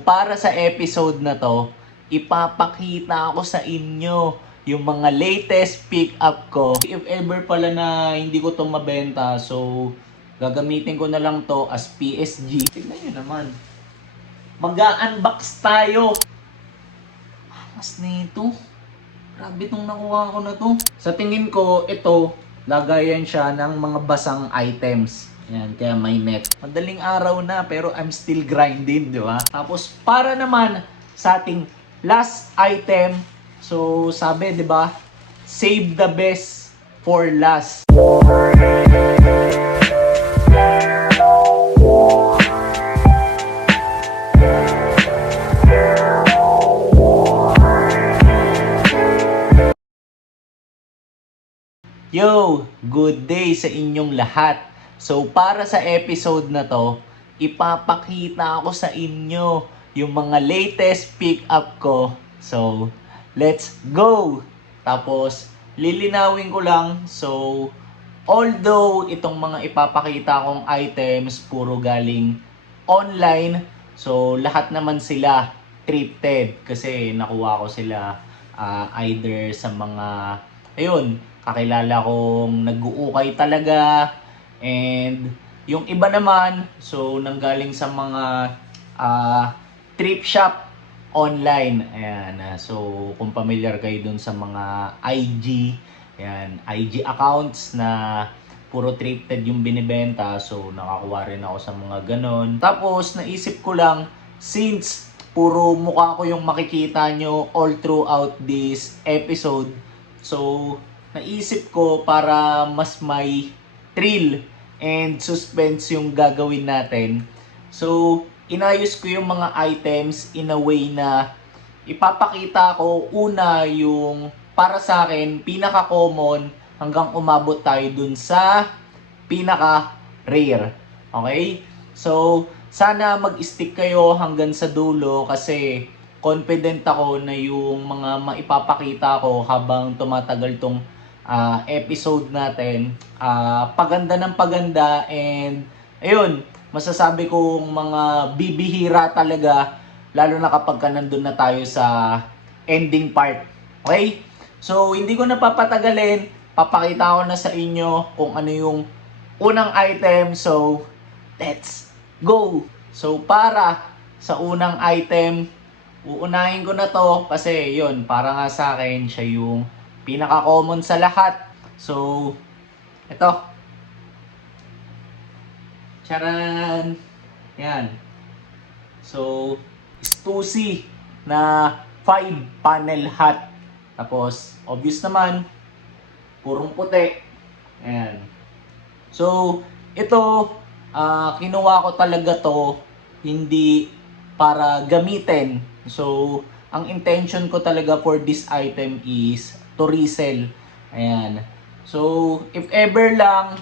Para sa episode na to, ipapakita ko sa inyo yung mga latest pick up ko. If ever pala na hindi ko to mabenta, so gagamitin ko na lang to as PSG. Tignan nyo naman. Mag-unbox tayo. Angas nito. Grabe tong nakuha ko na to. Sa tingin ko, ito, lagayan siya ng mga basang items. Yan, kaya may net. Madaling araw na, pero I'm still grinding, di ba? Tapos, para naman sa ating last item, so, sabi, di ba? Save the best for last. Yo! Good day sa inyong lahat. So, para sa episode na to, ipapakita ko sa inyo yung mga latest pick up ko. So, let's go! Tapos, lilinawin ko lang. So, although itong mga ipapakita kong items puro galing online, so lahat naman sila thrifted kasi nakuha ko sila either sa mga kakilala kong nag-uukay talaga, and yung iba naman so nanggaling sa mga thrift shop online. Ayan, so kung familiar kayo dun sa mga IG accounts na puro thrifted yung binibenta, so nakakuha rin ako sa mga ganon. Tapos naisip ko lang, since puro mukha ko yung makikita nyo all throughout this episode, so naisip ko para mas may thrill and suspense yung gagawin natin. So, inayos ko yung mga items in a way na ipapakita ko una yung para sa akin pinaka-common hanggang umabot tayo dun sa pinaka-rare. Okay? So, sana mag-stick kayo hanggang sa dulo kasi confident ako na yung mga maipapakita ko habang tumatagal tong episode natin, paganda ng paganda, and ayun, masasabi kong mga bibihira talaga, lalo na kapag nandun na tayo sa ending part. Okay? So, hindi ko na papatagalin, papakita ko na sa inyo kung ano yung unang item. So, let's go! So, para sa unang item, uunahin ko na to kasi yun, para nga sa akin siya yung pinaka-common sa lahat. So, ito. Charan! Yan. So, Stussy na 5-panel hat. Tapos, obvious naman, purong puti. Ayan. So, ito, kinuha ko talaga to hindi para gamitin. So, ang intention ko talaga for this item is to resell. Ayan. So, if ever lang,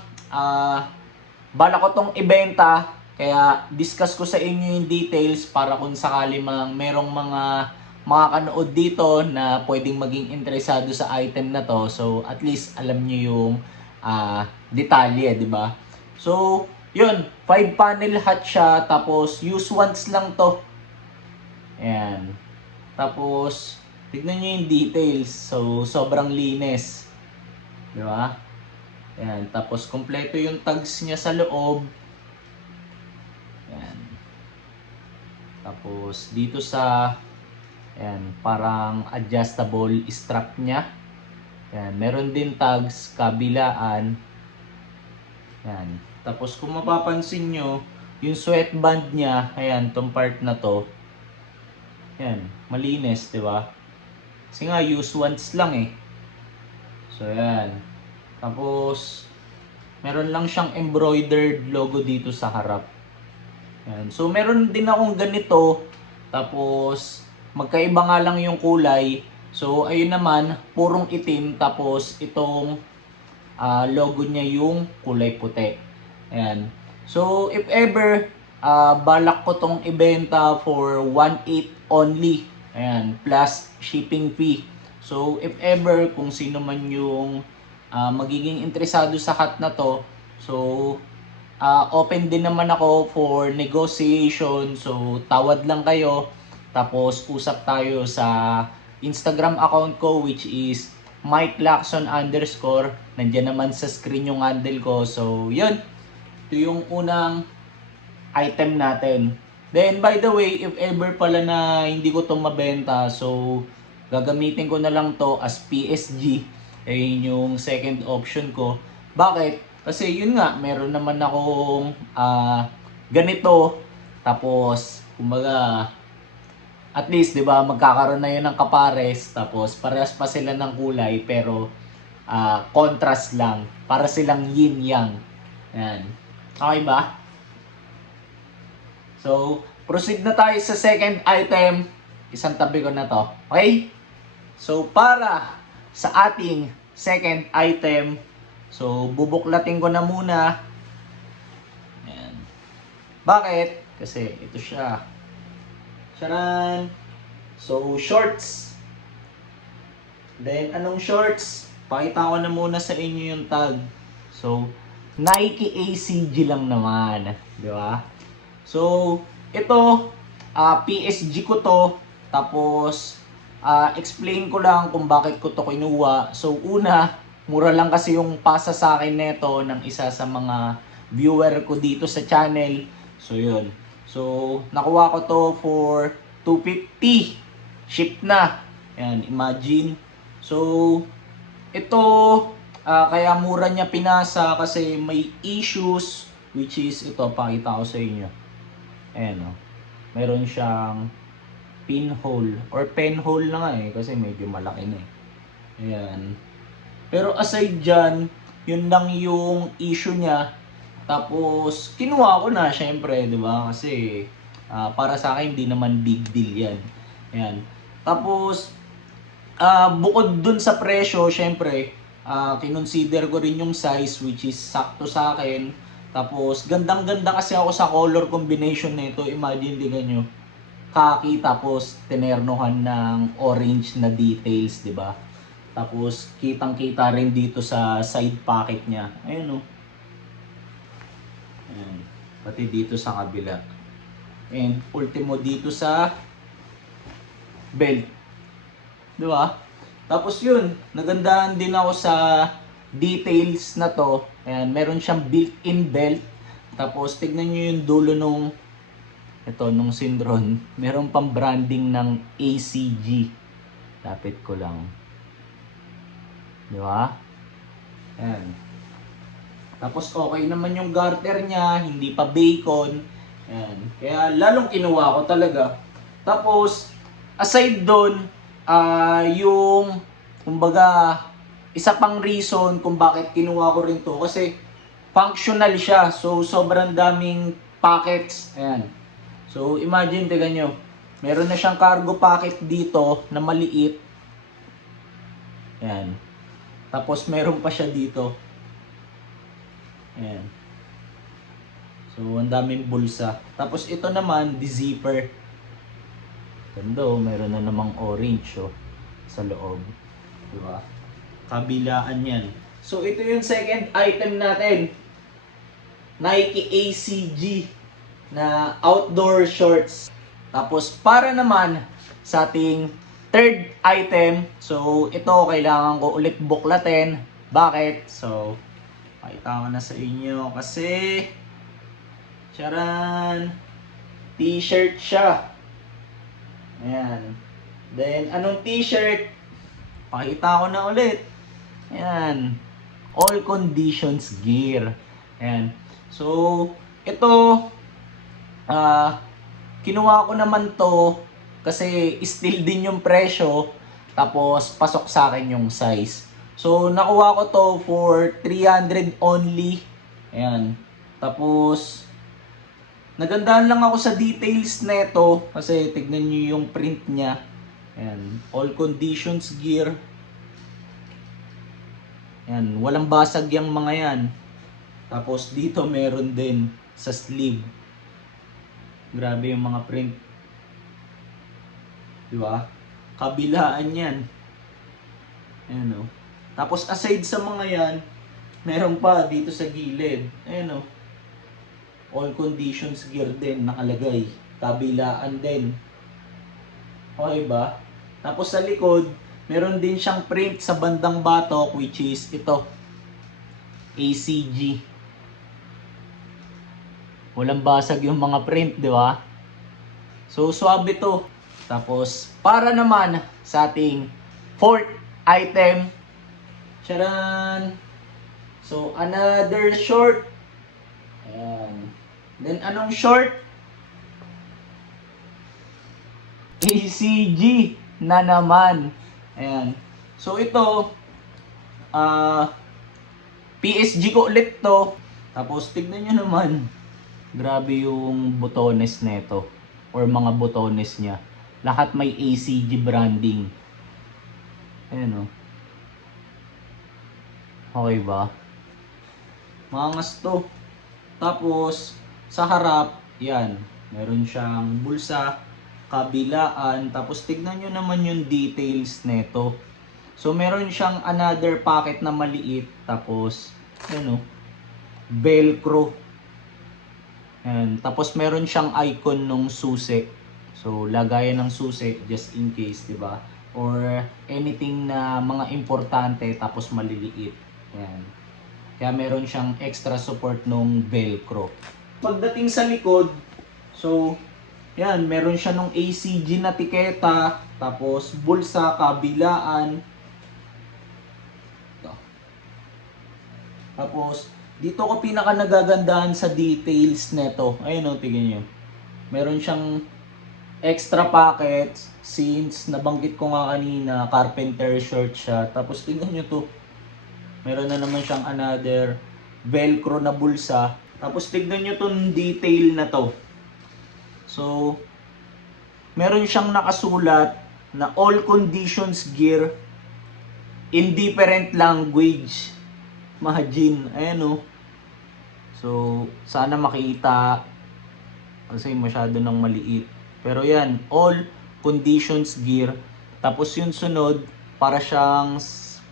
bala ko tong ibenta, kaya discuss ko sa inyo yung details para kung sakali merong mga makakanood dito na pwedeng maging interesado sa item na to. So, at least alam nyo yung detalye, di ba? So, yun, 5-panel hat siya, tapos use once lang to. Ayan. Tapos, tignan nyo yung details. So, sobrang linis. Di ba? Ayan. Tapos, kompleto yung tags niya sa loob. Ayan. Tapos, dito sa ayan, parang adjustable strap niya. Ayan. Meron din tags kabilaan. Ayan. Tapos, kung mapapansin nyo, yung sweatband niya, ayan, tong part na to, yan, malinis, di ba? Kasi nga, use once lang eh. So, yan. Tapos, meron lang siyang embroidered logo dito sa harap. Yan. So, meron din akong ganito. Tapos, magkaiba nga lang yung kulay. So, ayun naman, purong itim. Tapos, itong logo niya yung kulay puti. Ayan. So, if ever, balak ko tong ibenta for 1.8 only. Ayan, plus shipping fee. So, if ever, kung sino man yung magiging interesado sa hat na to, so, open din naman ako for negotiation. So, tawad lang kayo. Tapos, usap tayo sa Instagram account ko, which is Mike Lacson _ Nandiyan naman sa screen yung handle ko. So, yun. Ito yung unang item natin. Then, by the way, if ever pala na hindi ko to mabenta, so, gagamitin ko na lang to as PSG. Ayun yung second option ko. Bakit? Kasi yun nga, meron naman akong ganito. Tapos, kumbaga, at least, di ba, magkakaroon na yun ng kapares. Tapos, parehas pa sila ng kulay, pero contrast lang. Para silang yin-yang. Yan. Okay ba? So, proceed na tayo sa second item. Isang tabi ko na to. Okay? So, para sa ating second item, so, bubuklatin ko na muna. Ayan. Bakit? Kasi ito siya. Charan! So, shorts. Then, anong shorts? Pakita ko na muna sa inyo yung tag. So, Nike ACG lang naman. Di ba? So, ito, PSG ko to. Tapos, explain ko lang kung bakit ko to kinuha. So, una, mura lang kasi yung pasa sa akin neto ng isa sa mga viewer ko dito sa channel. So, yun. So, nakuha ko to for 250. Ship na. Ayan, imagine. So, ito, kaya mura niya pinasa kasi may issues. Which is, ito, pakita ko sa inyo. Ayan o. Meron siyang pinhole or penhole na nga kasi medyo malaki na Ayan. Pero aside dyan, yun lang yung issue niya. Tapos, kinuha ko na syempre, di ba? Kasi, para sa akin, hindi naman big deal yan. Ayan. Tapos, bukod dun sa presyo, syempre, kinonsider ko rin yung size which is sakto sa akin. Tapos, gandang-ganda kasi ako sa color combination nito. Imagine, tingnan nyo. Khaki, tapos tinernohan ng orange na details, di ba? Tapos, kitang-kita rin dito sa side pocket niya. Ayan, oh. Ayan. Pati dito sa kabila. And, ultimo dito sa belt. Di ba? Tapos yun, nagandahan din ako sa details na to. Ayan, meron siyang built-in belt. Tapos tignan niyo yung dulo nung nung Syndron. Meron pang branding ng ACG. Lapit ko lang. Di ba? Ayan. Tapos okay naman yung garter niya, hindi pa bacon. Ayan. Kaya lalong kinuha ko talaga. Tapos aside doon, yung kumbaga isa pang reason kung bakit kinuha ko rin to kasi functional siya. So, sobrang daming pockets. Ayan. So, imagine, tignan nyo. Meron na siyang cargo pocket dito na maliit. Ayan. Tapos, meron pa siya dito. Ayan. So, ang daming bulsa. Tapos, ito naman, the zipper. Ganda, meron na namang orange sa loob. Diba? Kabilaan yan. So, ito yung second item natin. Nike ACG na outdoor shorts. Tapos, para naman sa ating third item. So, ito kailangan ko ulit buklatin. Bakit? So, pakita ko na sa inyo kasi charan! T-shirt siya. Ayan. Then, anong t-shirt? Pakita ko na ulit. Ayan. All conditions gear. Ayan. So, ito, kinuha ko naman to kasi still din yung presyo. Tapos, pasok sa akin yung size. So, nakuha ko to for 300 only. Ayan. Tapos, nagandahan lang ako sa details nito kasi tignan nyo yung print niya. Ayan. All conditions gear. Ayan, walang basag yung mga yan. Tapos dito meron din sa sleeve. Grabe yung mga print. Diba? Kabilaan yan. Ayan o. Tapos aside sa mga yan, meron pa dito sa gilid. Ayan o. All conditions gear din nakalagay. Kabilaan din. Okay ba? Tapos sa likod, meron din siyang print sa bandang batok which is ito. ACG. Walang basag yung mga print, di ba? So, swabe to. Tapos, para naman sa ating fourth item. Charan! So, another short. Ayan. Then, anong short? ACG na naman. Ayan. So, ito, PSG ko ulit to. Tapos, tignan nyo naman. Grabe yung botones nito. Or mga botones niya. Lahat may ACG branding. Ayan o. Okay ba? Mangas to. Tapos, sa harap, yan. Meron siyang bulsa, kabilaan. Tapos, tignan nyo naman yung details nito. So, meron siyang another pocket na maliit. Tapos, yan o. Velcro. Yan. Tapos, meron siyang icon nung susi. So, lagayan ng susi just in case, di ba? Or anything na mga importante tapos maliliit. Yan. Kaya meron siyang extra support nung Velcro. Pagdating sa likod, so, yan, meron siya nung ACG na tiketa, tapos bulsa, kabilaan. Ito. Tapos, dito ko pinaka nagagandahan sa details nito. Ayun o, tignan nyo. Meron siyang extra pockets since nabanggit ko nga kanina, carpenter shirt siya. Tapos tingnan nyo to. Meron na naman siyang another velcro na bulsa. Tapos tignan nyo tong detail na to. So, meron siyang nakasulat na all conditions gear in different language. Imagine, ayan o. So, sana makita kasi masyado nang maliit. Pero yan, all conditions gear. Tapos yung sunod, para siyang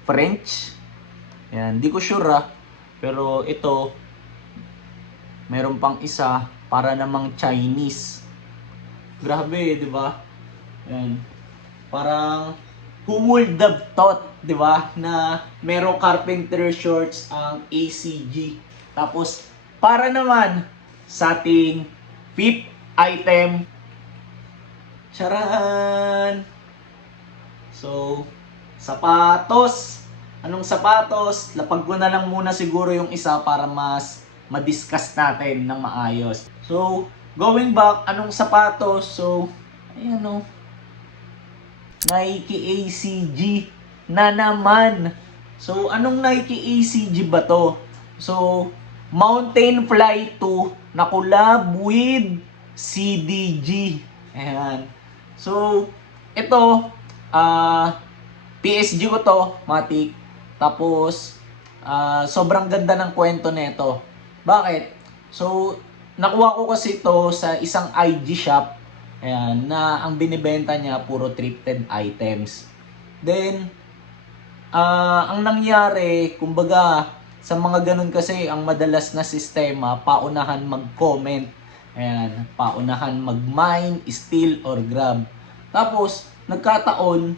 French. Yan, di ko sure pero ito, meron pang isa para namang Chinese. Grabe, di ba? Yan. Parang, who would have thought, di ba, na merong carpenter shorts ang ACG. Tapos, para naman sa ating fifth item, charan! So, sapatos. Anong sapatos? Lapag ko na lang muna siguro yung isa para mas ma-discuss natin ng maayos. So, going back, anong sapatos? So, ayan o. Nike ACG na naman. So, anong Nike ACG ba to? So, Mountain Fly 2 na collab with CDG. Ayan. So, ito, PSG ko to, Matic. Tapos, sobrang ganda ng kwento nito. Bakit? So, nakuha ko kasi ito sa isang IG shop. Ayan, na ang binibenta niya puro thrifted items. Then, ang nangyari, kumbaga, sa mga ganun kasi, ang madalas na sistema, paunahan mag-comment. Ayan, paunahan mag-mine, steal, or grab. Tapos, nagkataon,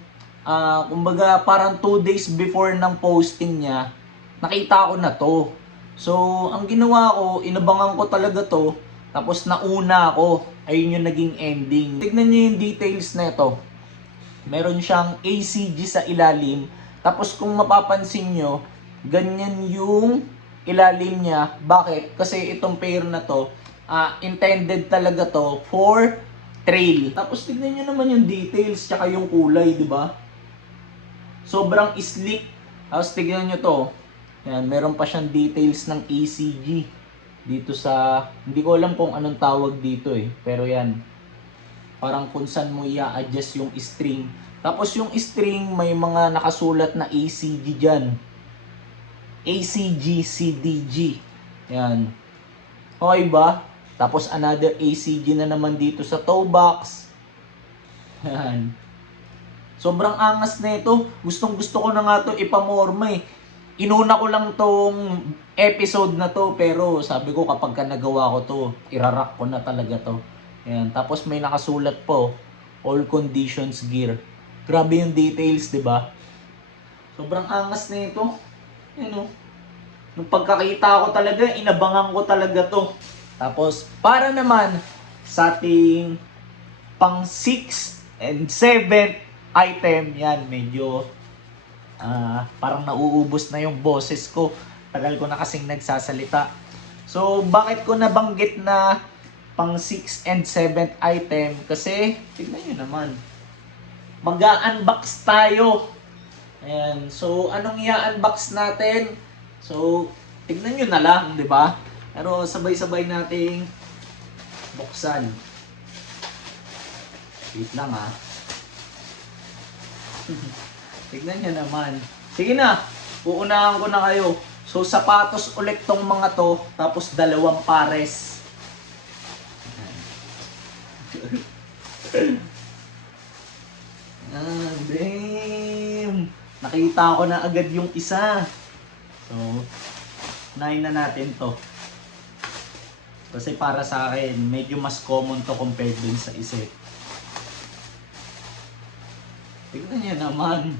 kumbaga parang 2 days before ng posting niya, nakita ko na to. So, ang ginawa ko, inabangan ko talaga to, tapos nauna ako. Ayun yung naging ending. Tignan niyo yung details na ito. Meron siyang ACG sa ilalim, tapos kung mapapansin nyo, ganyan yung ilalim niya. Bakit? Kasi itong pair na to, intended talaga to for trail. Tapos tignan nyo naman yung details tsaka yung kulay, di ba? Sobrang sleek. Tapos tignan nyo to. Yan, meron pa siyang details ng ACG dito sa, hindi ko alam kung anong tawag dito eh. Pero yan, parang kung saan mo i-adjust yung string. Tapos yung string, may mga nakasulat na ACG dyan. ACG, CDG. Yan. Okay ba? Tapos another ACG na naman dito sa toe box. Yan. Sobrang angas na ito. Gustong gusto ko na nga ito ipamorma eh. inuna ko lang tong episode na to, pero sabi ko kapag ka nagawa ko to, irarak ko na talaga to. Ayan. Tapos may nakasulat po, all conditions gear. Grabe yung details, di ba? Sobrang angas na ito. Ayan o. Nung pagkakita ko talaga, inabangan ko talaga to. Tapos, para naman sa ating pang 6 and 7 item, yan, medyo parang nauubos na yung boses ko. Tagal ko na kasing nagsasalita. So, bakit ko nabanggit na pang 6 and 7 item? Kasi, tignan nyo naman. Mag-unbox tayo. Ayan. So, anong i-unbox natin? So, tignan nyo na lang, di ba? Pero sabay-sabay nating buksan. Wait lang ha. Tignan nyo naman. Sige na, uunahan ko na kayo. So, sapatos ulit tong mga to, tapos 2 pares. Damn! Nakita ko na agad yung isa. So, unahin na natin to. Kasi para sa akin, medyo mas common to compared dun sa isa. Tignan niyo naman.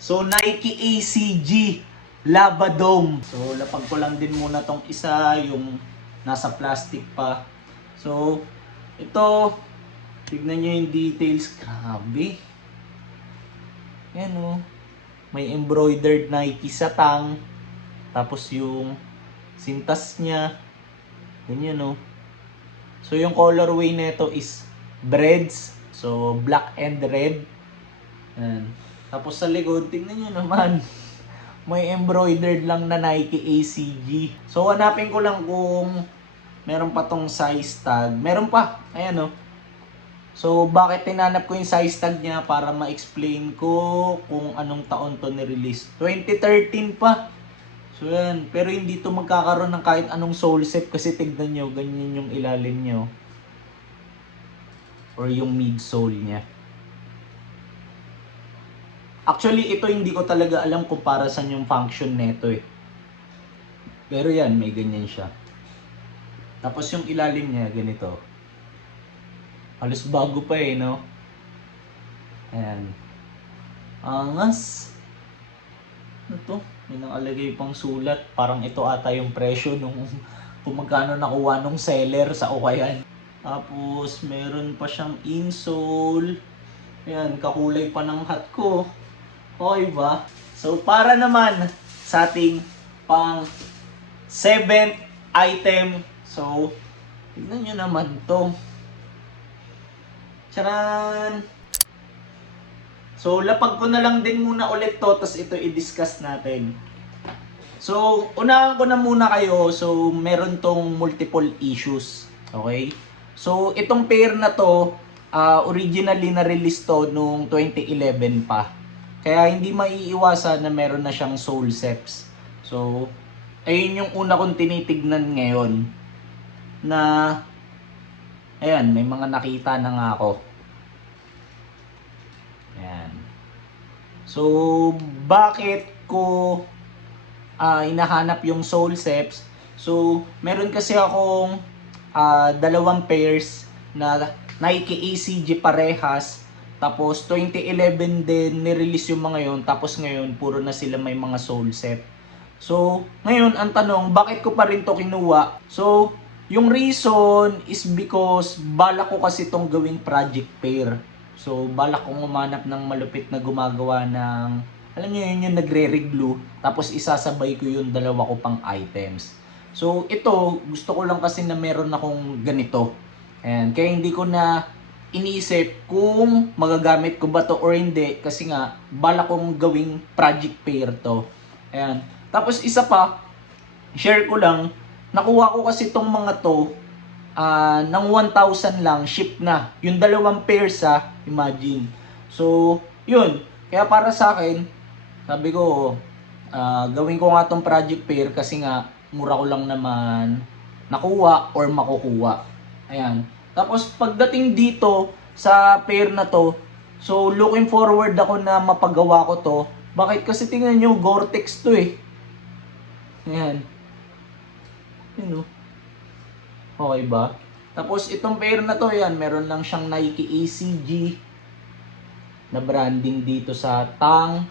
So, Nike ACG Lava Dome. So, lapag ko lang din muna tong isa, yung nasa plastic pa. So, ito, tignan niyo yung details. Grabe. Yan o. May embroidered Nike sa tang. Tapos yung sintas niya. Ganyan o. So, yung colorway nito is breads. So, black and red. Yan. Tapos sa likod, tingnan nyo naman. May embroidered lang na Nike ACG. So, hanapin ko lang kung meron pa tong size tag. Meron pa. Ayan o. So, bakit tinanap ko yung size tag niya? Para ma-explain ko kung anong taon to ni-release. 2013 pa. So, yan. Pero hindi to magkakaroon ng kahit anong sole set. Kasi tignan nyo, ganyan yung ilalim nyo. Or yung midsole niya. Actually, ito hindi ko talaga alam kung para saan yung function nito eh. Pero yan, may ganyan siya. Tapos yung ilalim niya, ganito. Halos bago pa eh, no? Ayan. Angas. Ano to? May nakalagay pang sulat. Parang ito ata yung presyo nung kung magkano nakuha nung seller sa Okayan. Tapos, meron pa siyang insole. Ayan, kakulay pa ng hat ko. Okay ba? So, para naman sa ating pang 7th item. So, tignan nyo naman to. Charan! So, lapag ko na lang din muna ulit to. Tapos ito i-discuss natin. So, unahan ko na muna kayo. So, meron tong multiple issues. Okay? So, itong pair na to, originally na-release to nung 2011 pa. Kaya hindi maiiwasan na meron na siyang sole seps. So, ayun yung una kong tinitignan ngayon. Na, ayan, may mga nakita na nga ako. Ayan. So, bakit ko hinahanap yung sole seps? So, meron kasi akong 2 pairs na Nike ACG parehas. Tapos 2011 din ni-release yung mga yon. Tapos ngayon puro na sila may mga sole set. So ngayon ang tanong, bakit ko pa rin to kinuha? So yung reason is because balak ko kasi tong gawing project pair. So balak kong umanap ng malupit na gumagawa ng, alam niyo yun, yung nagre-reglue. Tapos isasabay ko yung 2 ko pang items. So ito, gusto ko lang kasi na meron akong ganito. And kaya hindi ko na iniisip kung magagamit ko ba to or hindi. Kasi nga, balak kong gawing project pair to. Ayan. Tapos isa pa, share ko lang, nakuha ko kasi tong mga to ng 1,000 lang, ship na. Yung 2 pairs imagine. So, yun. Kaya para sa akin, sabi ko, gawin ko nga tong project pair kasi nga, mura ko lang naman nakuha or makukuha. Ayan. Tapos pagdating dito sa pair na to, so looking forward ako na mapagawa ko to Bakit? Kasi tingnan nyo, Gore-Tex to eh. Ayan. Yun, oh. Okay ba? Tapos itong pair na to, yan, meron lang siyang Nike ACG na branding dito sa tang.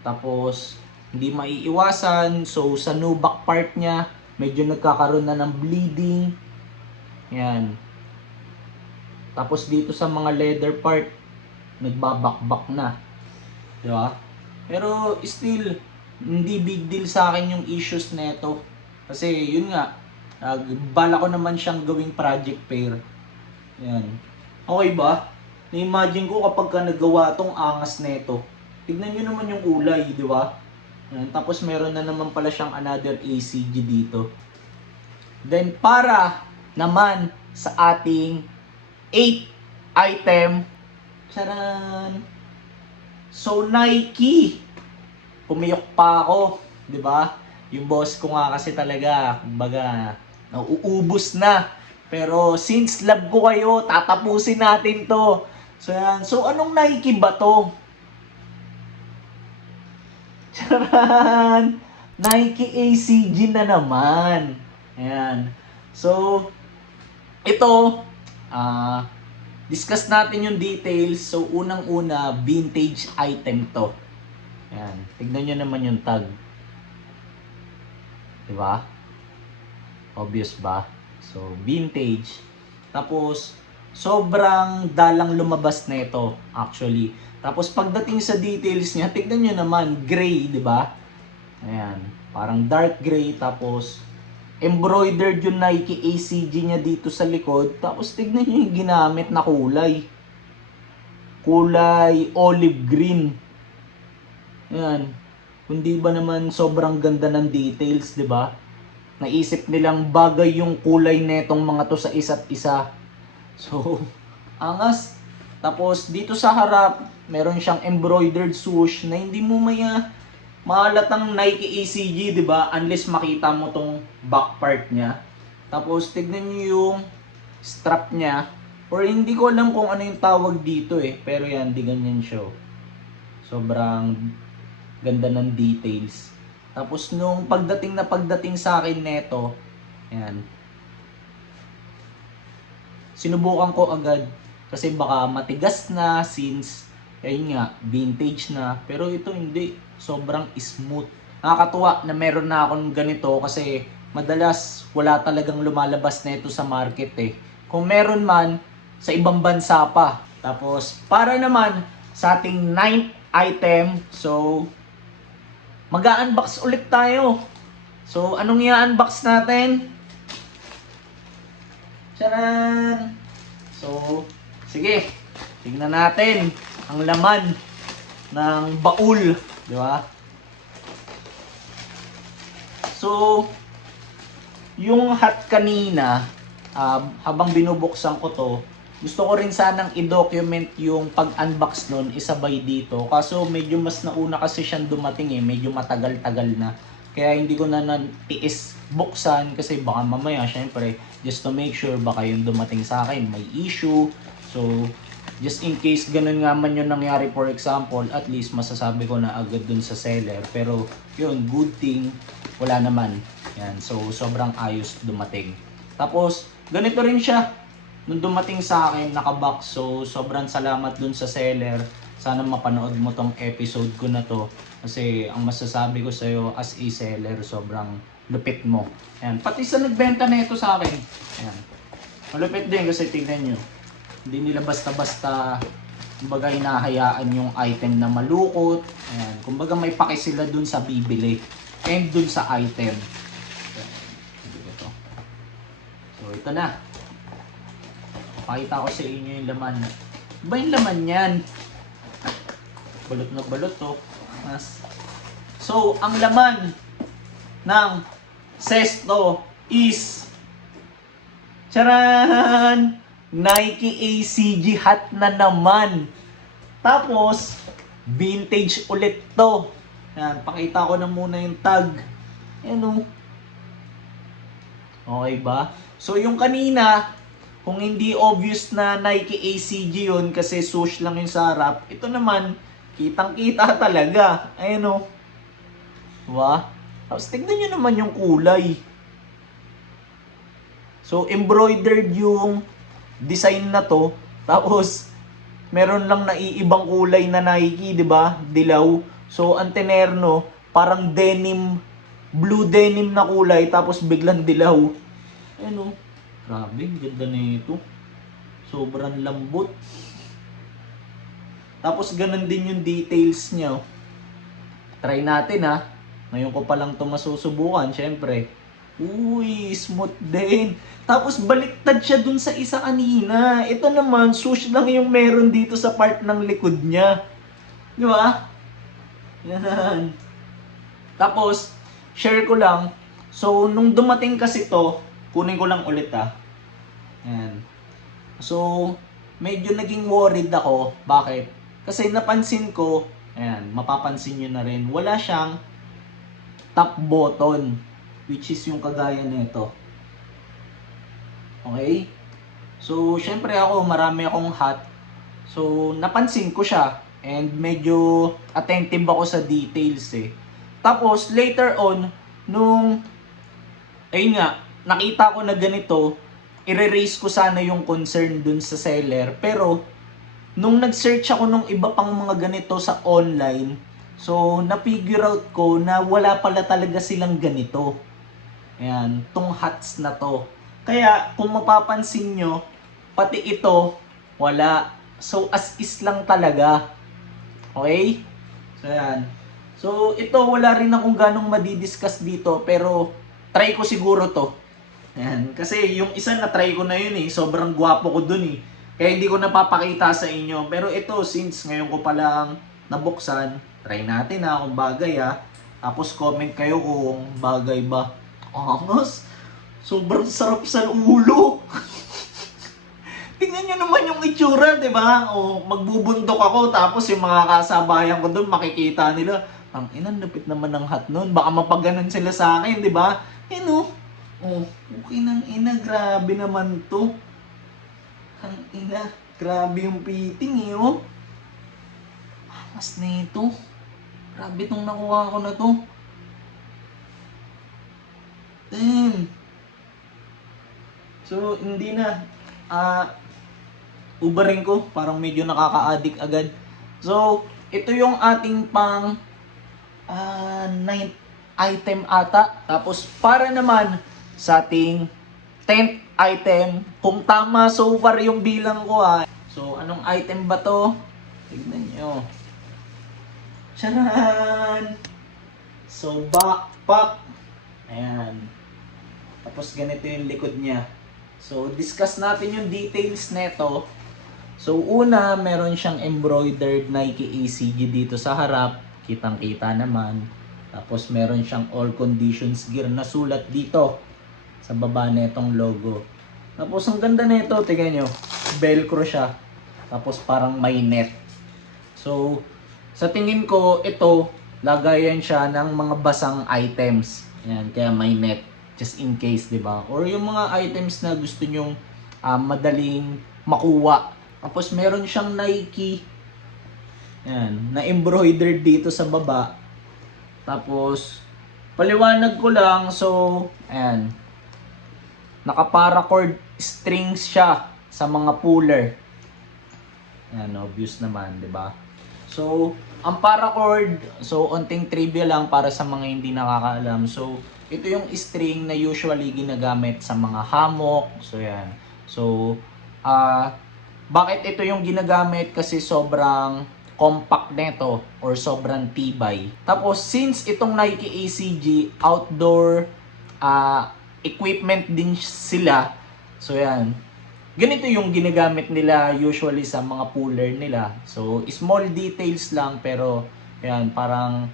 Tapos hindi maiiwasan, so sa nubuck part niya, medyo nagkakaroon na ng bleeding. Yan. Tapos dito sa mga leather part, nagbabakbak na. Di ba? Pero still, hindi big deal sa akin yung issues nito. Kasi yun nga, bala ko naman siyang gawing project pair. Yan. Okay ba? Na-imagine ko kapag ka nagawa tong angas nito. Tignan nyo naman yung kulay, di ba? Yan. Tapos meron na naman pala siyang another ACG dito. Then para naman sa ating 8th item, charan! So Nike, pumiyok pa ako, 'di ba? Yung boss ko nga kasi talaga, kumbaga, nauubos na. Pero since love ko kayo, tatapusin natin 'to. So yan. So anong Nike ba 'to? Charan! Nike ACG na naman. Ayan. So ito, discuss natin yung details. So, unang-una, vintage item to. Ayan. Tignan nyo naman yung tag. Diba? Obvious ba? So, vintage. Tapos, sobrang dalang lumabas na ito, actually. Tapos, pagdating sa details niya, tignan nyo naman, gray, diba? Ayan. Parang dark gray. Tapos, embroidered yung Nike ACG niya dito sa likod. Tapos tignan nyo yung ginamit na kulay. Kulay olive green. Yan. Kundi ba naman sobrang ganda ng details, di ba? Naisip nilang bagay yung kulay netong mga to sa isa't isa. So, angas. Tapos dito sa harap, meron siyang embroidered swoosh na hindi mo mahalatang Nike ACG, di ba? Unless makita mo tong back part niya. Tapos tignan niyo yung strap niya. Or hindi ko alam kung ano yung tawag dito eh. Pero yan, di ganyan siya. Sobrang ganda ng details. Tapos nung pagdating sa akin neto, yan. Sinubukan ko agad. Kasi baka matigas na since, ayun nga, vintage na. Pero ito hindi. Sobrang smooth. Nakakatuwa na meron na akong ganito kasi madalas wala talagang lumalabas na ito sa market eh. Kung meron man, sa ibang bansa pa. Tapos, para naman sa ating 9th item, so, mag-unbox ulit tayo. So, anong i-unbox natin? Tcharan! So, sige, tingnan natin ang laman ng baul. Di ba? So, yung hat kanina, habang binubuksan ko to, gusto ko rin sanang i-document yung pag-unbox nun, isabay dito. Kaso medyo mas nauna kasi siyang dumating eh, medyo matagal-tagal na. Kaya hindi ko na natiis buksan kasi baka mamaya, syempre, just to make sure baka yung dumating sa akin may issue. So, just in case ganun nga man yung nangyari, for example, at least masasabi ko na agad dun sa seller. Pero yun, good thing, wala naman. Yan, so sobrang ayos dumating. Tapos, ganito rin siya. Nung dumating sa akin, nakabox. So, sobrang salamat dun sa seller. Sana mapanood mo tong episode ko na to. Kasi ang masasabi ko sa'yo as a seller, sobrang lupit mo. Yan. Pati sa nagbenta na ito sa akin. Yan. Malupit din kasi tingnan nyo. Hindi nila basta-basta kumbaga hinahayaan yung item na malukot. Ayan. Kumbaga may paki sila dun sa bibili and dun sa item. So ito na. Pakita ko sa inyo yung laman. Ba yung laman yan? Balot na balot to. So ang laman ng Sesto is charan! Nike ACG hat na naman. Tapos, vintage ulit to. Yan, pakita ko na muna yung tag. Yan o. Okay ba? So, yung kanina, kung hindi obvious na Nike ACG yun kasi swoosh lang yung sa harap, ito naman, Kitang-kita talaga. Ayan o. Diba? Tapos tignan nyo naman yung kulay. So, embroidered yung design na to. Tapos, meron lang naiibang kulay na Nike, di ba? Dilaw. So, ang tenerno, parang denim, blue denim na kulay, tapos biglang dilaw. Ayan o. Grabe, ganda na ito. Sobrang lambot. Tapos, ganun din yung details niya. Try natin ha. Ngayon ko pa lang ito masusubukan, syempre. Uy, smooth din. Tapos baliktad siya dun sa isa kanina. Ito naman, swoosh lang yung meron dito sa part ng likod niya. Di ba? Yan. Tapos, share ko lang. So, nung dumating kasi to, kunin ko lang ulit ha. Yan. So, medyo naging worried ako. Bakit? Kasi napansin ko, ayan, mapapansin nyo na rin, wala siyang top button, which is yung kagaya nito. Okay? So, syempre ako, marami akong hat. So, napansin ko siya. And medyo attentive ako sa details eh. Tapos, later on, nung, ayun nga, nakita ko na ganito, i-raise ko sana yung concern dun sa seller. Pero, nung nag-search ako nung iba pang mga ganito sa online, so, na-figure out ko na wala pala talaga silang ganito. Ayan, tong hats na to. Kaya, kung mapapansin nyo, pati ito, wala. So, as is lang talaga. Okay? So, ayan. So, ito, wala rin akong ganong madidiscuss dito, pero, try ko siguro to. Ayan. Kasi, yung isa na try ko na yun eh. Sobrang gwapo ko dun eh. Kaya hindi ko napapakita sa inyo. Pero ito, since ngayon ko palang nabuksan, try natin ha, kung bagay ha. Tapos comment kayo kung bagay ba. Angas, sobrang sarap sa ulo. Tingnan nyo naman yung itsura, di ba? O, magbubundok ako, tapos yung mga kasabayan ko doon, makikita nila, ang inan, lupit naman ng hat nun. Baka mapaganan sila sa akin, di ba? Oh, okay nang ina, grabe naman to. Ang ina, grabe yung fitting eh, oh. Angas na ito. Grabe itong nakuha ko na to. Damn. So, hindi na. Ubarin ko. Parang medyo nakaka-addict agad. So, ito yung ating pang 9th item ata. Tapos, para naman sa ating 10th item, kung tama so far yung bilang ko ha. So, anong item ba to? Tignan nyo. Charan! So, backpack. Ayan. Tapos, ganito yung likod niya. So, discuss natin yung details neto. So, una, meron siyang embroidered Nike ACG dito sa harap. Kitang-kita naman. Tapos, meron siyang all conditions gear na sulat dito sa baba netong logo. Tapos, ang ganda nito, tingnan nyo. Velcro siya. Tapos, parang may net. So, sa tingin ko, ito, lagayan siya ng mga basang items. Ayan, kaya may net. Just in case, di ba? Or yung mga items na gusto nyong madaling makuha. Tapos meron siyang Nike. Ayan, na embroidered dito sa baba. Tapos, paliwanag ko lang. So, ayan. Naka-paracord strings siya sa mga puller. Ayan, obvious naman, di ba? So, ang paracord, so, onting trivia lang para sa mga hindi nakakaalam. So, ito yung string na usually ginagamit sa mga hammock. So, yan. So, bakit ito yung ginagamit? Kasi sobrang compact nito or sobrang tibay. Tapos, since itong Nike ACG, outdoor equipment din sila. So, yan. Ganito yung ginagamit nila usually sa mga puller nila. So, small details lang pero, yan, parang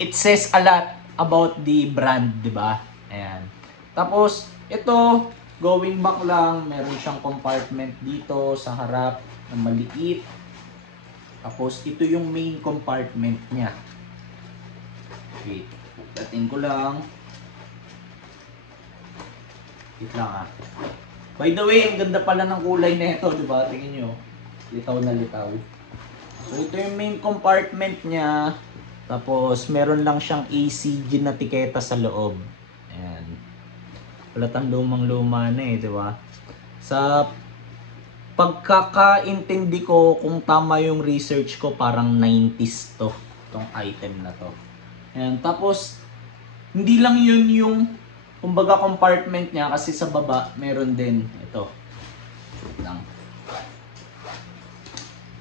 it says a lot about the brand, di ba? Ayan. Tapos, ito, going back lang, meron siyang compartment dito sa harap na maliit. Tapos, ito yung main compartment niya. Wait, dating ko lang. Wait lang By the way, ang ganda pala ng kulay na ito, di ba? Tingnan nyo. Litaw na litaw. So ito yung main compartment niya. Tapos meron lang siyang ACG na tiketa sa loob. Ayan. Palatang lumang-luma na di ba? Sa pagkakaintindi ko kung tama yung research ko, parang 90s to, tong item na to. Ayan. Tapos hindi lang yun yung kumbaga compartment niya, kasi sa baba meron din ito. Lang.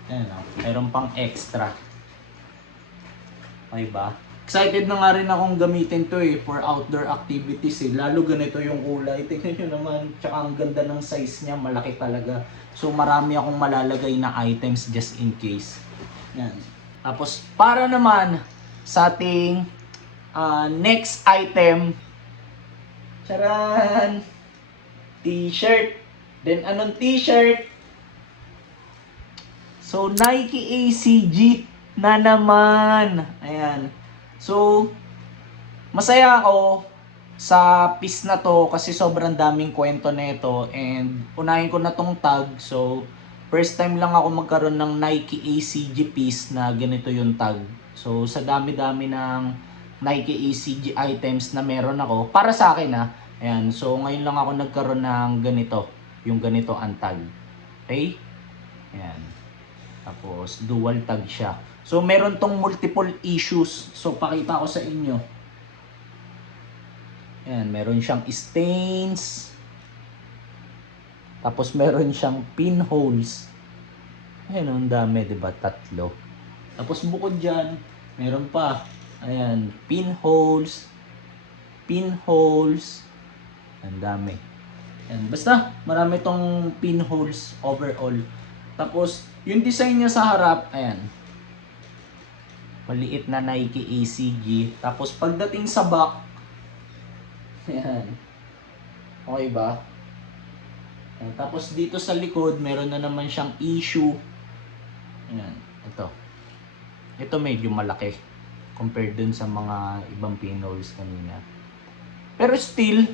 Ayan, meron pang extra. Okay ba? Excited na nga rin akong gamitin to for outdoor activities Lalo ganito yung kulay. Tingnan nyo naman. Tsaka ang ganda ng size niya. Malaki talaga. So marami akong malalagay na items just in case. Yan. Tapos para naman sa ating next item. Charan! T-shirt. Then anong t-shirt? So Nike ACG na naman. Ayan. So, masaya ako sa piece na to kasi sobrang daming kwento nito and unahin ko na tong tag. So, first time lang ako magkaroon ng Nike ACG piece na ganito yung tag. So, sa dami-dami ng Nike ACG items na meron ako, para sa akin ayan. So, ngayon lang ako nagkaroon ng ganito, yung ganito ang tag. Okay? Ayan. Tapos, dual tag siya. So, meron tong multiple issues. So, pakita ko sa inyo. Ayan, meron siyang stains. Tapos, meron siyang pinholes. Ayan, ang dami, diba? 3. Tapos, bukod dyan, meron pa. Ayan, pinholes. Pinholes. Ang dami. Ayan, basta, marami tong pinholes overall. Tapos, yung design niya sa harap, ayan. Maliit na Nike ACG. Tapos pagdating sa back, ayan. Okay ba? Ayan. Tapos dito sa likod, meron na naman siyang issue. Ayan. Ito. Ito medyo malaki compared dun sa mga ibang pinholes kanina. Pero still,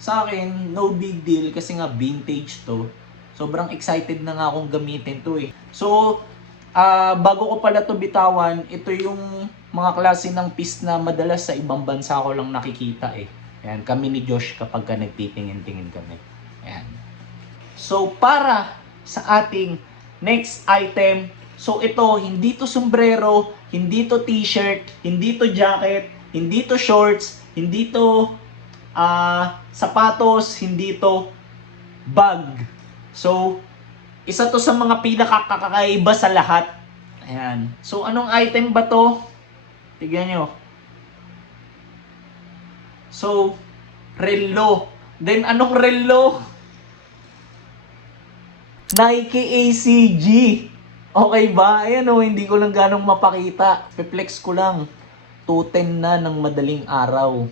sa akin, no big deal kasi nga vintage to. Sobrang excited na nga akong gamitin to So, bago ko pala to bitawan, ito yung mga klase ng piece na madalas sa ibang bansa ko lang nakikita Ayan, kami ni Josh kapag ka nagtitingin-tingin kami. Ayan. So, para sa ating next item, so ito, hindi to sombrero, hindi to t-shirt, hindi to jacket, hindi to shorts, hindi to sapatos, hindi to bag. So, isa to sa mga pinakakakaiba sa lahat. Ayan. So, anong item ba to? Tignan nyo. So, relo. Then, anong relo? Nike ACG. Okay ba? Ayan hindi ko lang ganong mapakita. Pe-flex ko lang. 2:10 na ng madaling araw.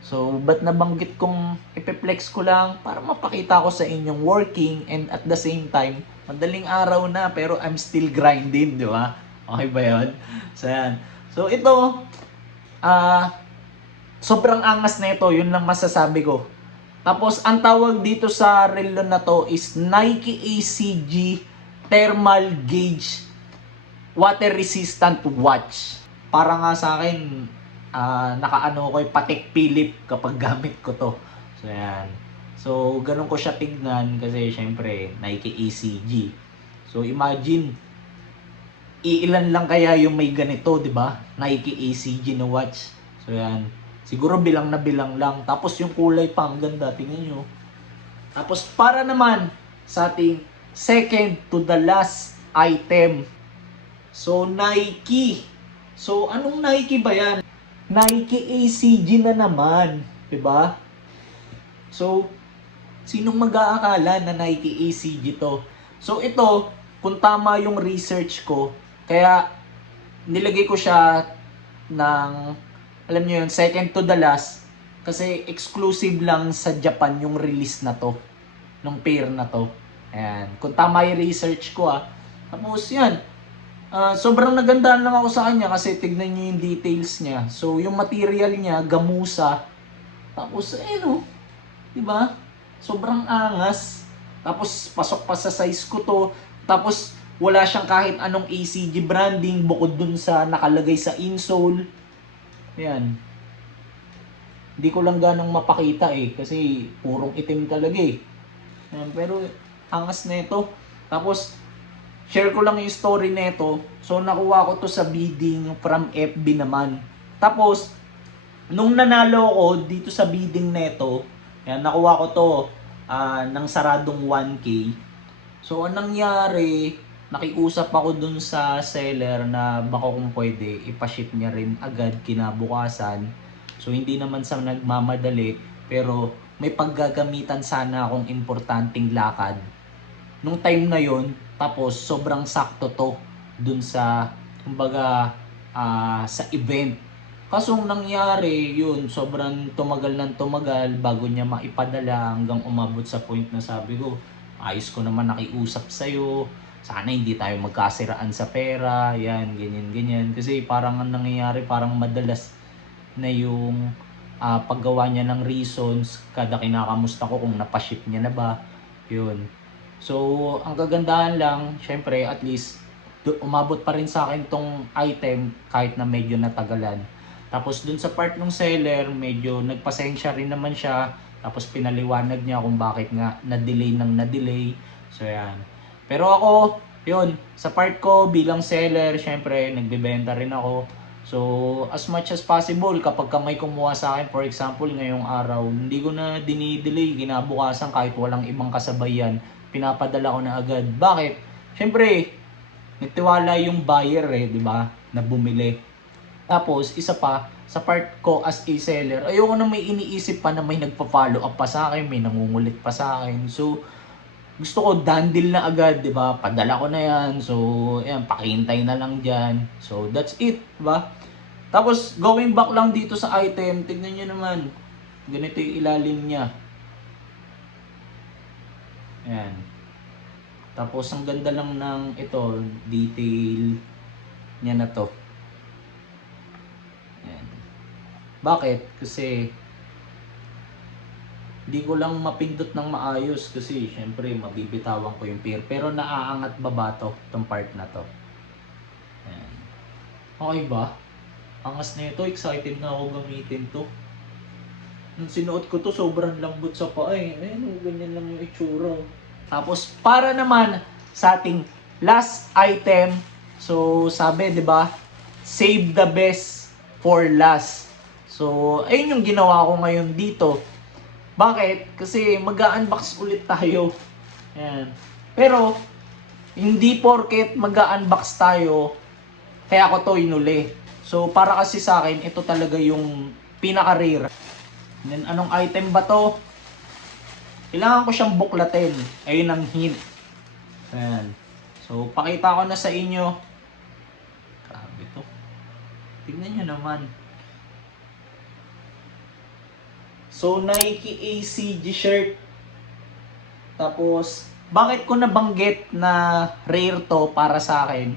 So, ba't nabanggit kong ipe-flex ko lang para mapakita ko sa inyong working and at the same time, madaling araw na pero I'm still grinding, di ba? Okay ba yun? So, yan. So, ito, sobrang angas na ito, yun lang masasabi ko. Tapos, ang tawag dito sa relo na to is Nike ACG Thermal Gauge Water Resistant Watch. Para nga sa akin, nakaano ko yung Patek Philippe kapag gamit ko to. So yan. So ganun ko siya tignan kasi syempre Nike ACG. So imagine iilan lang kaya yung may ganito, 'di ba? Nike ACG na watch. So yan. Siguro bilang na bilang lang. Tapos yung kulay pa ang ganda, tingnan niyo. Tapos para naman sa ating second to the last item. So Nike. So anong Nike ba yan? Nike ACG na naman, 'di ba? So, sinong mag-aakala na Nike ACG to? So, ito, kung tama yung research ko, kaya nilagay ko siya ng, alam niyo yun, second to the last, kasi exclusive lang sa Japan yung release na to, ng pair na to. Ayan, kung tama yung research ko tapos yan, sobrang nagandahan lang ako sa kanya kasi tignan nyo yung details niya. So, yung material niya, gamusa. Tapos, diba? Sobrang angas. Tapos, pasok pa sa size ko to. Tapos, Wala siyang kahit anong ACG branding bukod dun sa nakalagay sa insole. Ayan. Hindi ko lang ganang mapakita kasi purong itim talaga Ayan, pero angas na ito. Tapos share ko lang yung story nito. So nakuha ko to sa bidding from FB naman. Tapos nung nanalo ako dito sa bidding neto, ayan, nakuha ko to ng saradong 1K. So anong nangyari, nakiusap ako dun sa seller na baka kung pwede ipaship niya rin agad kinabukasan. So hindi naman sa nagmamadali, pero may paggagamitan sana akong importanteng lakad nung time na yon. Tapos sobrang sakto to dun sa kumbaga sa event. Kaso nangyari yun, sobrang tumagal ng tumagal bago niya maipadala hanggang umabot sa point na sabi ko, ayos ko naman nakiusap sa'yo, sana hindi tayo magkasiraan sa pera, yan, ganyan, ganyan. Kasi parang ang nangyayari, parang madalas na yung paggawa niya ng reasons, kada kinakamusta ko kung napaship niya na ba, yun. So, ang kagandahan lang, syempre, at least, umabot pa rin sa akin tong item kahit na medyo natagalan. Tapos dun sa part ng seller, medyo nagpasensya rin naman siya. Tapos pinaliwanag niya kung bakit nga na-delay ng na-delay. So yan. Pero ako, yun, sa part ko bilang seller, syempre nagbebenta rin ako. So as much as possible, kapag may kumuha sa akin, for example ngayong araw, hindi ko na dinidelay, kinabukasan kahit walang ibang kasabayan, pinapadala ko na agad. Bakit? Syempre, nagtiwala yung buyer di ba, na bumili. Tapos, isa pa, sa part ko as a seller, ayoko na may iniisip pa na may nagpa-follow up pa sa akin, may nangungulit pa sa akin. So, gusto ko done deal na agad, di ba? Padala ko na yan. So, ayan, pakihintay na lang dyan. So, that's it, di ba? Tapos, going back lang dito sa item, tignan nyo naman. Ganito yung ilalim niya. Ayan. Tapos, ang ganda lang ng ito, detail niya na to. Bakit? Kasi hindi ko lang mapindot ng maayos kasi syempre mabibitawan ko yung pair. Pero naaangat baba to, itong part na to. Ayan. Okay ba? Angas na ito, excited na ako gamitin to. Nung sinuot ko to, sobrang lambot sa paa Ayun, ganyan lang yung itsura. Tapos para naman sa ating last item, so sabi 'di ba, save the best for last. So, ayun yung ginawa ko ngayon dito. Bakit? Kasi mag-unbox ulit tayo. Ayan. Pero, hindi porket mag-unbox tayo, kaya ko to inuli. So, para kasi sa akin, ito talaga yung pinaka-rare. Then, anong item ba to? Kailangan ko siyang buklatin. Ayun ang hint. Ayan. So, pakita ko na sa inyo. Grabe to. Tignan nyo naman. So, Nike ACG shirt. Tapos, bakit ko nabanggit na rare to para sa akin?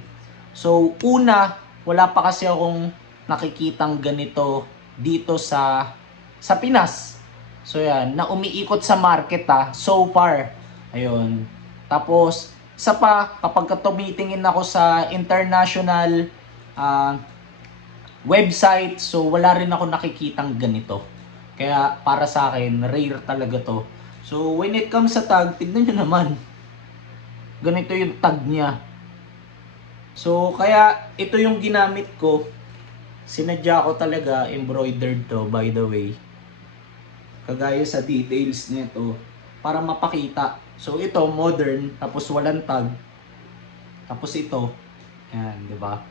So, una, wala pa kasi akong nakikitang ganito dito sa Pinas. So, yan, na umiikot sa market so far. Ayun. Tapos, isa pa, kapag tumitingin ako sa international website, so wala rin ako nakikitang ganito. Kaya para sa akin, rare talaga to. So when it comes sa tag, tignan nyo naman. Ganito yung tag niya. So kaya ito yung ginamit ko. Sinadya ko talaga, embroidered to by the way. Kagaya sa details nito para mapakita. So ito modern, tapos walang tag. Tapos ito, yan, di ba?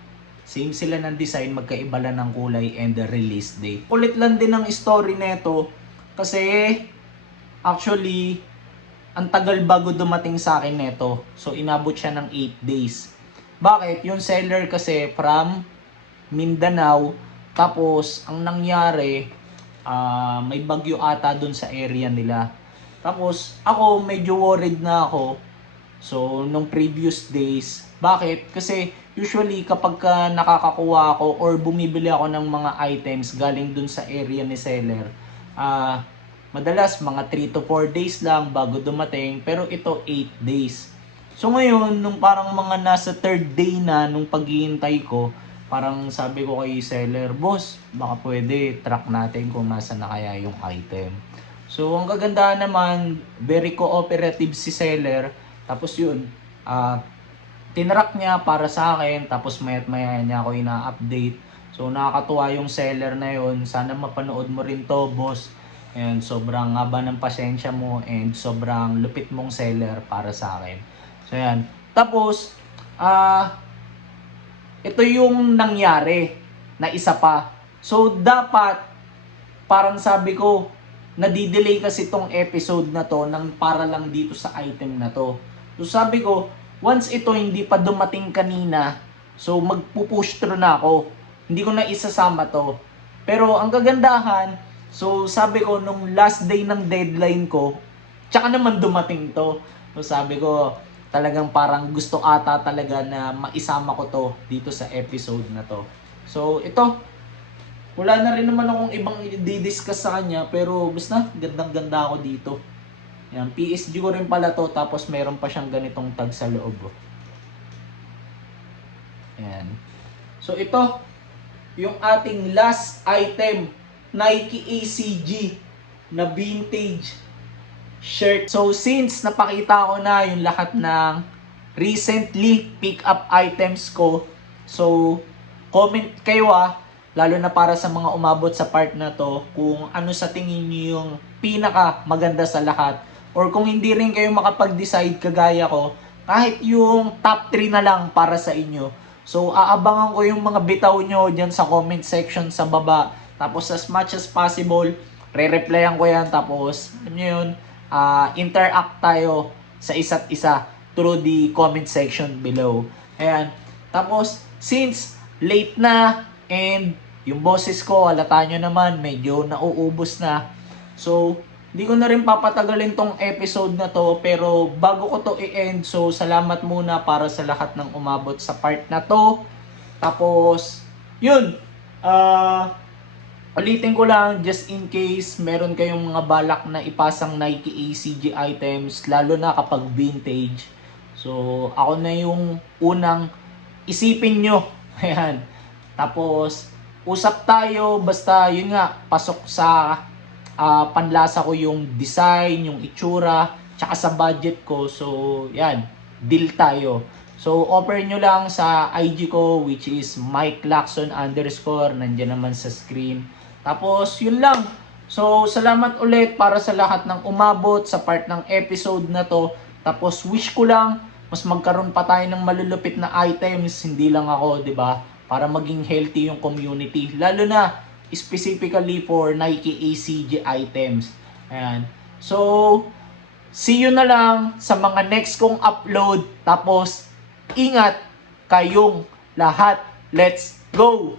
Same sila ng design, magkaiba lang ng kulay and the release date. Ulit lang din ang story nito kasi actually ang tagal bago dumating sa akin nito. So inabot siya ng 8 days. Bakit? Yung seller kasi from Mindanao, tapos ang nangyari may bagyo ata dun sa area nila. Tapos ako medyo worried na ako. So nung previous days, bakit? Kasi usually kapag nakakakuha ako or bumibili ako ng mga items galing dun sa area ni seller, madalas mga 3 to 4 days lang bago dumating, pero ito 8 days. So ngayon, nung parang mga nasa third day na nung paghihintay ko, parang sabi ko kay seller, boss, baka pwede track natin kung nasa na kaya yung item. So ang kagandahan naman, very cooperative si seller. Tapos yun, tinrack niya para sa akin, tapos mayat maya niya ako ina-update. So nakakatuwa yung seller na yun. Sana mapanood mo rin to, boss. And sobrang haba ng pasensya mo and sobrang lupit mong seller para sa akin. So yan. Tapos, ito yung nangyari na isa pa. So dapat, parang sabi ko, nadidelay kasi tong episode na to nang para lang dito sa item na to. So sabi ko, once ito hindi pa dumating kanina, so magpupush through na ako. Hindi ko na isasama to. Pero ang kagandahan, so sabi ko nung last day ng deadline ko, tsaka naman dumating to. So sabi ko, talagang parang gusto ata talaga na maisama ko to dito sa episode na to. So ito, wala na rin naman akong ibang i-discuss sa kanya, pero basta gandang-ganda ako dito. Yan, PSG ko rin pala to, tapos meron pa siyang ganitong tag sa loob. Yan. So ito, yung ating last item, Nike ACG na vintage shirt. So since napakita ko na yung lahat ng recently pick up items ko, so comment kayo lalo na para sa mga umabot sa part na to, kung ano sa tingin niyo yung pinaka maganda sa lahat. Or kung hindi rin kayo makapag-decide kagaya ko, kahit yung top 3 na lang para sa inyo. So aabangan ko yung mga bitaw nyo dyan sa comment section sa baba. Tapos as much as possible, re-replyan ko yan. Tapos ano yun, interact tayo sa isa't isa through the comment section below. Ayan. Tapos since late na, and yung boses ko, halata nyo naman, medyo nauubos na. So, hindi ko na rin papatagalin tong episode na to. Pero bago ko to i-end, so salamat muna para sa lahat ng umabot sa part na to. Tapos, yun. Ulitin ko lang, just in case meron kayong mga balak na ipasang Nike ACG items, lalo na kapag vintage. So, ako na yung unang isipin nyo. Ayan. Tapos, usap tayo, basta yun nga, pasok sa panlasa ko yung design, yung itsura, tsaka sa budget ko. So, yan, deal tayo. So, offer nyo lang sa IG ko, which is Mike Lacson _ nandiyan naman sa screen. Tapos, yun lang. So, salamat ulit para sa lahat ng umabot sa part ng episode na to. Tapos, wish ko lang, mas magkaroon pa tayo ng malulupit na items, hindi lang ako, 'di ba? Para maging healthy yung community, lalo na specifically for Nike ACG items. Ayan. So, see you na lang sa mga next kong upload. Tapos, ingat kayong lahat. Let's go!